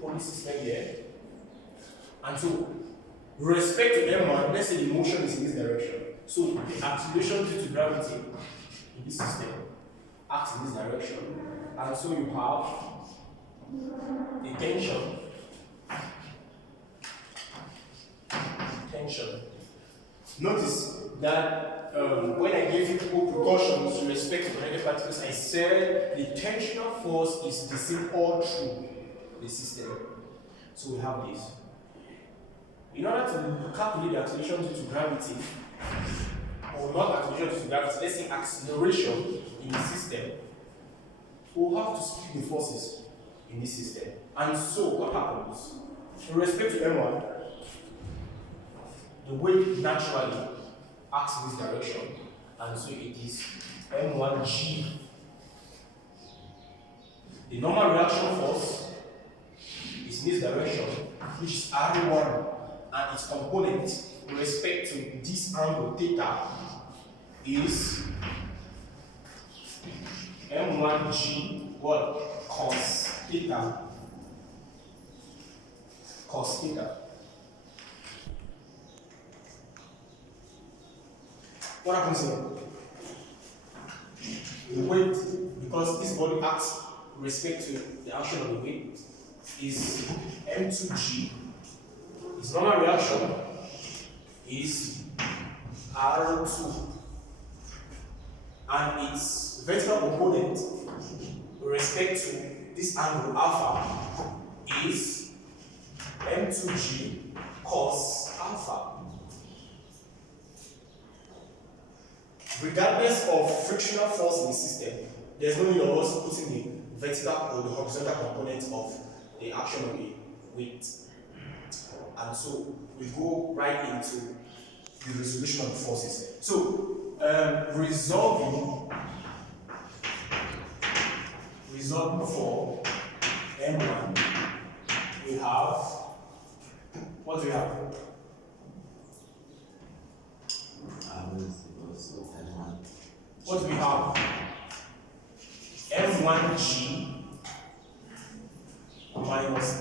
pulley system here. And so, with respect to M1, let's say the motion is in this direction. So the acceleration due to gravity in this system acts in this direction. And so you have the tension. Notice that when I gave you precautions with respect to kinetic particles, I said the tensional force is the same all through the system. So we have this. In order to calculate the acceleration due to gravity, or not acceleration due to gravity, let's say acceleration in the system, we'll have to split the forces in this system. And so what happens? With respect to M1, the weight naturally acts in this direction, and so it is M1G. The normal reaction force is in this direction, which is R1, and its component with respect to this angle theta is M1G what? Cos theta. Cos theta. What happens here? The weight, because this body acts with respect to the action of the weight, is M2G. Its normal reaction is R2. And its vertical component with respect to this angle alpha is M2G cos alpha. Regardless of frictional force in the system, there's no need of us putting the vertical or the horizontal component of the action of the weight. And so we go right into the resolution of the forces. So resolving for M1, we have, what do we have? What do we have? M1G minus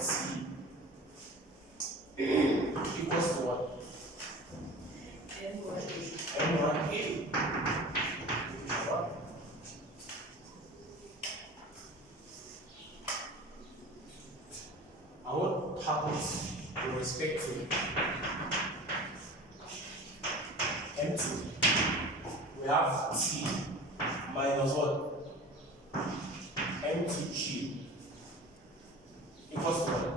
T equals to what? M1A. And what happens with respect to M2? We have T minus what? M2G equals to what?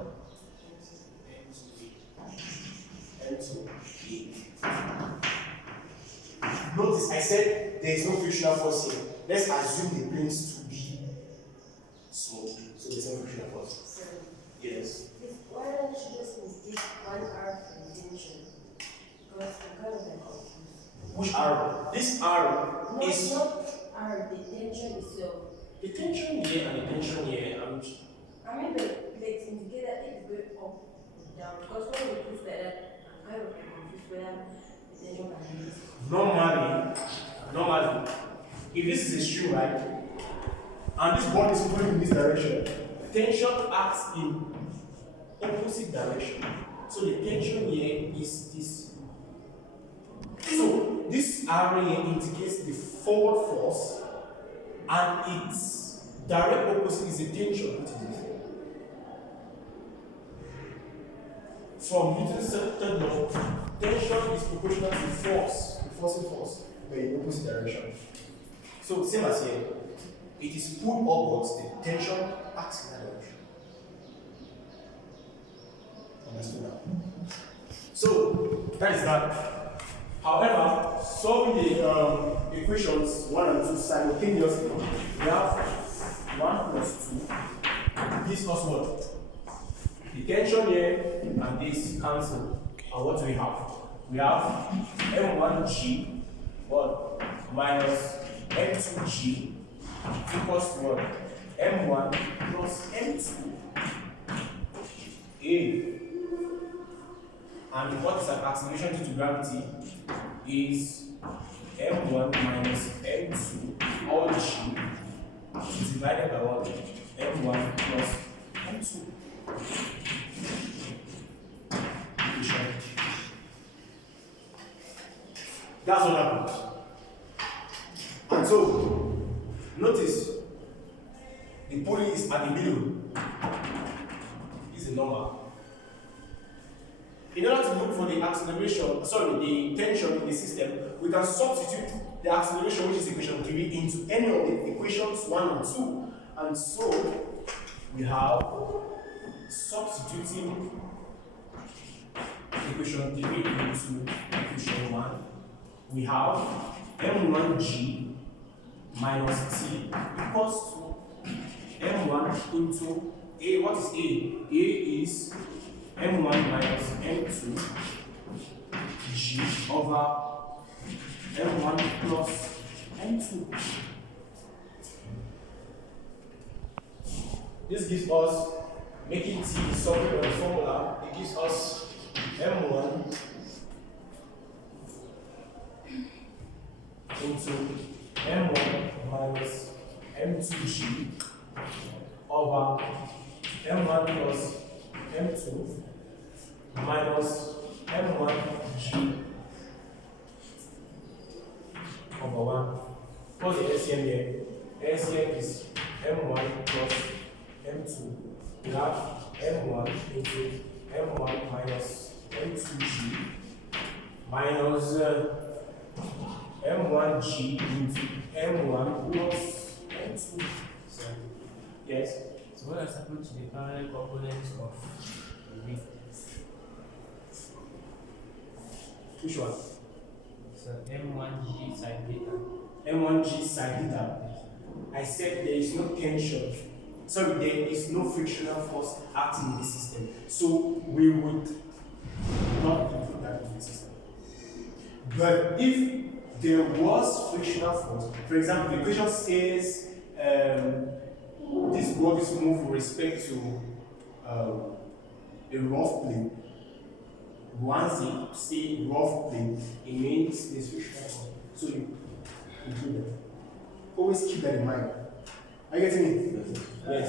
M2E. Notice I said there is no frictional force here. Let's assume the planes to be smooth. So there's no frictional force. So, yes. Why don't you just mistake 1R for tension? Because I'm kind of like confused. Which R? This R No, is not R, the tension itself. the tension here and the tension here. I mean, the plates indicator is going up and down. Because when you put that, I'm kind of confused whether the tension can be this. Normally, if this is a string, right, and this body is pulling in this direction, tension acts in opposite direction. So the tension here is this. So this arrow here indicates the forward force, and its direct opposite is the tension, which is this. From Newton's third law, tension is proportional to force, the forcing force, but in opposite direction. So same as here, it is pulled upwards, the tension acts in that direction. Understood now? So that is that. However, solving the equations 1 and 2 simultaneously, we have 1 plus 2. This plus what? The tension here and this cancel. And what do we have? We have M1G what? Minus M2G equals to what? M1 plus M2 A. And what is an acceleration due to gravity is M1 minus M2 all G divided by what? M1 plus M2. That's what happens. And so, notice the pulley is at the middle. This is normal. In order to look for the acceleration, the tension in the system, we can substitute the acceleration, which is equation 3, into any of the equations 1 and 2. And so, we have substituting equation 3 into equation 1. We have m1g minus t equals to m1 into a. What is a? A is m1 minus m2 g over m1 plus m2. This gives us, making t solve the formula, it gives us m1 into m1 minus m2g over m1 plus m2 minus m1g over 1. What's the LCM here? LCM is m1 plus m2. We have m1 into m1 minus m2g minus m1g into m1 plus m2. So, yes? So what has happened to the parallel components of the width? Which one? So m1g sine theta. M1g sine theta. I said there is no tension. Sorry, there is no frictional force acting in the system. So we would not include that in the system. But if there was frictional force, for example, the equation says this block is moved with respect to a rough plane. Once you say rough plane, it means there's frictional force. So you include that. Always keep that in mind. Are you getting it? Yes.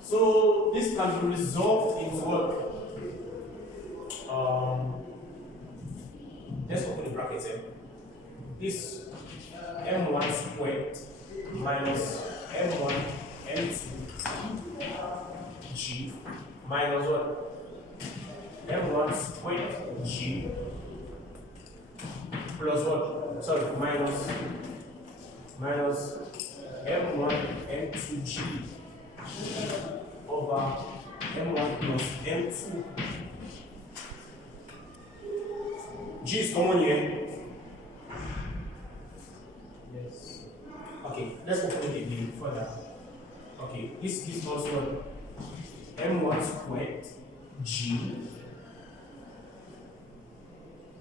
So this can be resolved into what? Let's open the brackets here. This m1 squared minus m1 m2 g minus what? m1 squared g plus what? Sorry, minus m1 m2g over m1 plus m2. G is common here. Yes. Okay, let's open it again further. Okay, this gives us what? m1 squared g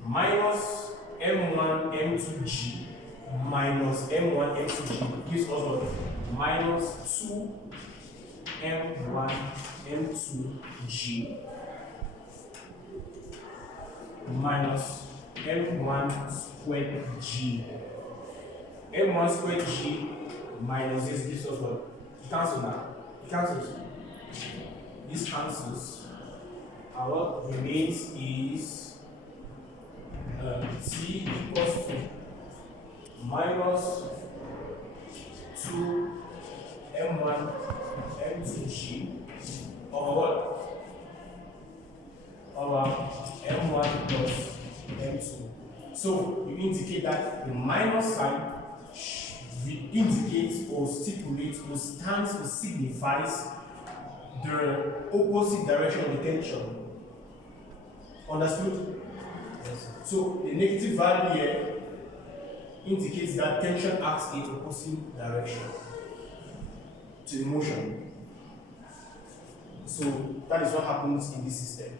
minus m1 m2g minus m1 m2g gives us what? Minus 2 m1 m2g minus m1 squared g. m1 squared g minus this gives us what? Cancel now. It cancels. This cancels. And what remains is t equals to minus 2 m1 m2g over what? Over m1 plus m2. So you indicate that the minus sign indicates or stipulates or stands or signifies the opposite direction of the tension. Understood? Yes. So the negative value here indicates that tension acts in opposite direction to the motion. So that is what happens in this system.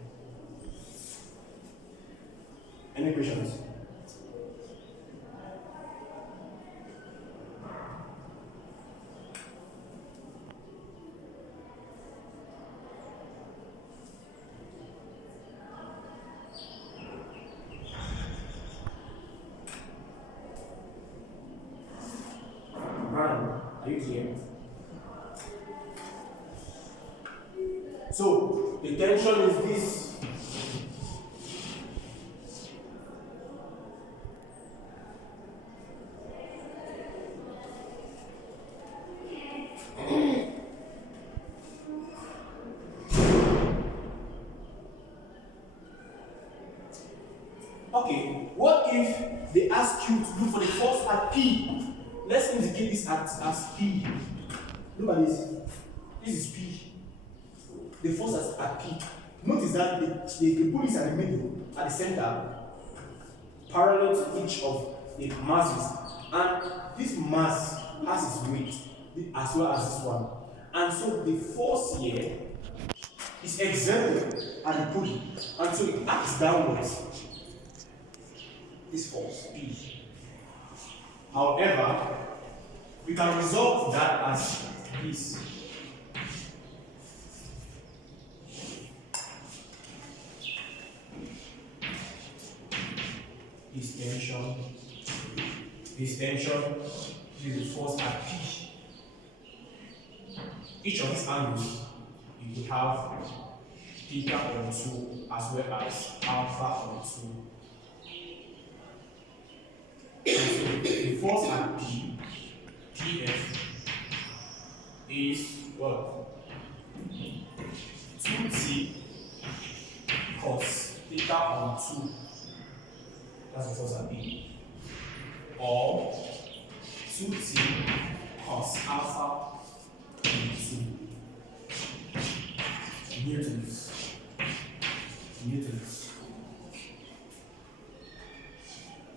Any questions? Brian, are you here? So the tension is this. Okay, what if they ask you to look for the force at P? Let's indicate this as P. Look at this. This is P. The force is at P. Notice that the pull is at the middle, at the center, parallel to each of the masses. And this mass has its weight, as well as this one. And so the force here is exerted at the pulley. And so it acts downwards. This force, P. However, we can resolve that as this. This tension is the force at P. Each of these angles, you could have theta on 2 as well as alpha on 2. So the force at P, Pf, is what? 2t cos theta on 2. That's the force at P. Or 2t cos alpha on 2 newtons.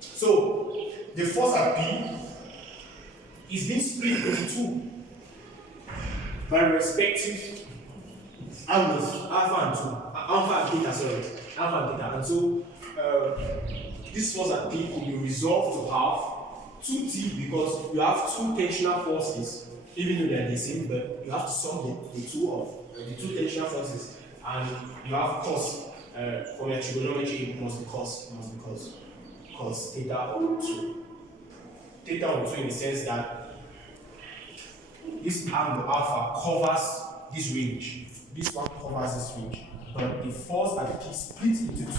So the force at P is being split into 2 by respective angles, alpha and theta. And so this force at P could be resolved to have 2t because you have 2 tensional forces, even though they are the same, but you have to sum the two tensional forces, and you have cos. For your trigonometry, it must be cos theta on 2. Theta on 2 in the sense that this angle alpha covers this range. This one covers this range, but the force at P splits into 2.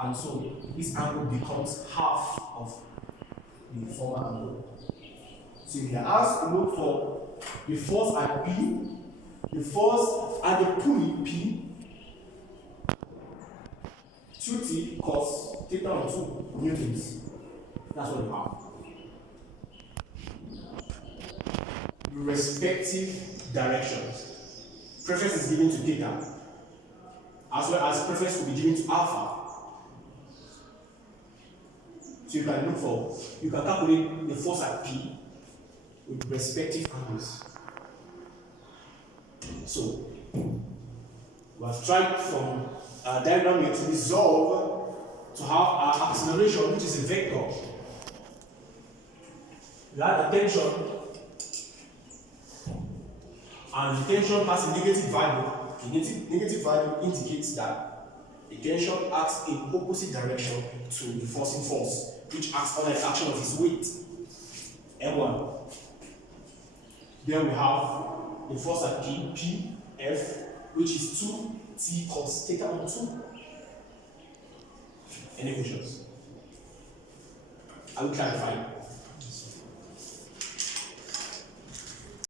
And so this angle becomes half of the former angle. So we are asked to look for the force at P, the force at the pulley P, 2t cos theta on 2 newtons. That's what we have. Respective directions. Preference is given to theta, as well as preference will be given to alpha. So you can calculate the force at P with respective angles. So we have tried from our diagram here to resolve to have our acceleration, which is a vector. We have a tension, and the tension has a negative value. The negative value indicates that the tension acts in opposite direction to the forcing force, which acts under the action of its weight, M1. Then we have the force at P, F, which is 2t cos theta on 2. Any questions? I will clarify.